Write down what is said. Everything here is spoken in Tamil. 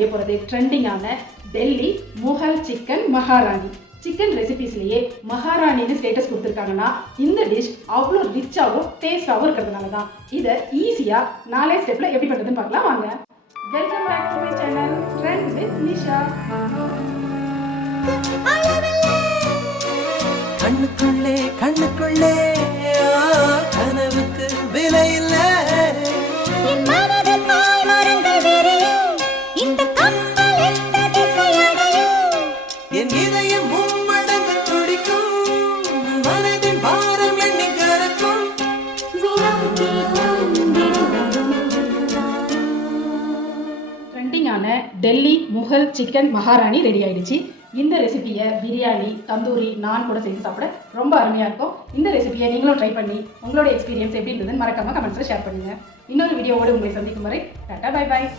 செய்ய போகிறது ட்ரெண்டிங்கான டெல்லி முகல் சிக்கன் மகாராணி. சிக்கன் ரெசிபீஸ்லேயே மகாராணின்னு ஸ்டேட்டஸ் கொடுத்துருக்காங்கன்னா இந்த டிஷ் அவ்வளோ ரிச்சாகவும் டேஸ்டாகவும் இருக்கிறதுனால தான். இதை ஈஸியாக 4 ஸ்டெப்பில் எப்படி பண்ணுறதுன்னு பார்க்கலாம் வாங்க. Welcome back to my channel trend with Nisha. கண்ணுக்குள்ளே கண்ணுக்குள்ளே கனவுக்கு விலை இல்லை. என் இதயம் மும்மடங்கு துடிக்கும், மனதின் பாரம் எண்ணி கறக்கும். ட்ரெண்டிங்கான டெல்லி முகல் சிக்கன் மகாராணி ரெடி ஆயிடுச்சு. இந்த ரெசிபியை பிரியாணி, தந்தூரி, நான் கூட செஞ்சு சாப்பிட ரொம்ப அருமையாக இருக்கும். இந்த ரெசிபியை நீங்களும் ட்ரை பண்ணி உங்களோட எக்ஸ்பீரியன்ஸ் எப்படி இருந்ததுன்னு மறக்காம கமெண்ட்ஸில் ஷேர் பண்ணுங்கள். இன்னொரு வீடியோவோடு உங்களை சந்திக்கும் வரை டாடா பை பாய்.